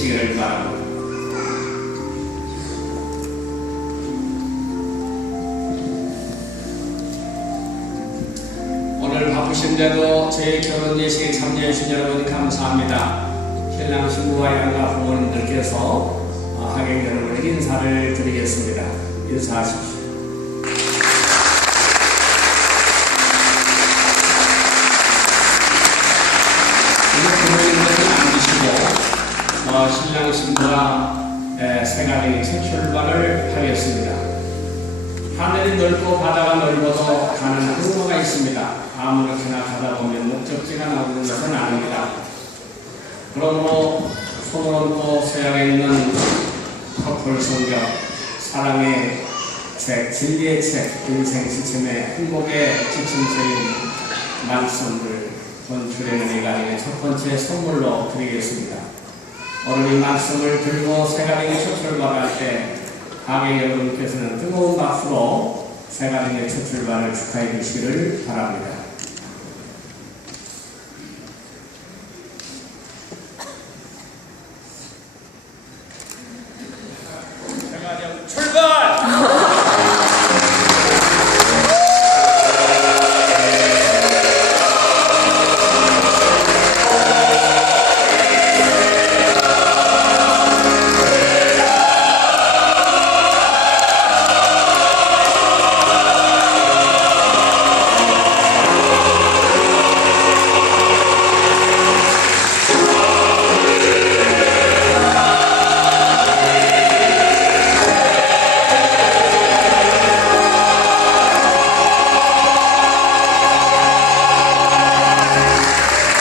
주시기를 바랍니다. 오늘 바쁘신데도 저희 결혼 예식에 참여해 주신 여러분 감사합니다. 신랑 신부와 양가 부모님들께서 어, 하객 여러분에게 인사를 드리겠습니다. 인사하십시오. 어, 신랑 신부가 에, 세가리 첫 출발을 하겠습니다. 하늘이 넓고 바다가 넓어도 가는 항로가 있습니다. 아무렇게나 가다 보면 목적지가 나오는 것은 아닙니다. 그러므로 얹고 서양에 있는 커플 성경, 사랑의 책, 진리의 책, 인생 지침의 행복의 지침서인 말씀을 이 가정의 첫 번째 선물로 드리겠습니다. 오늘 이 말씀을 들고 세가정의 첫 출발할 때 가게 여러분께서는 뜨거운 박수로 세가정의 첫 출발을 축하해 주시기를 바랍니다.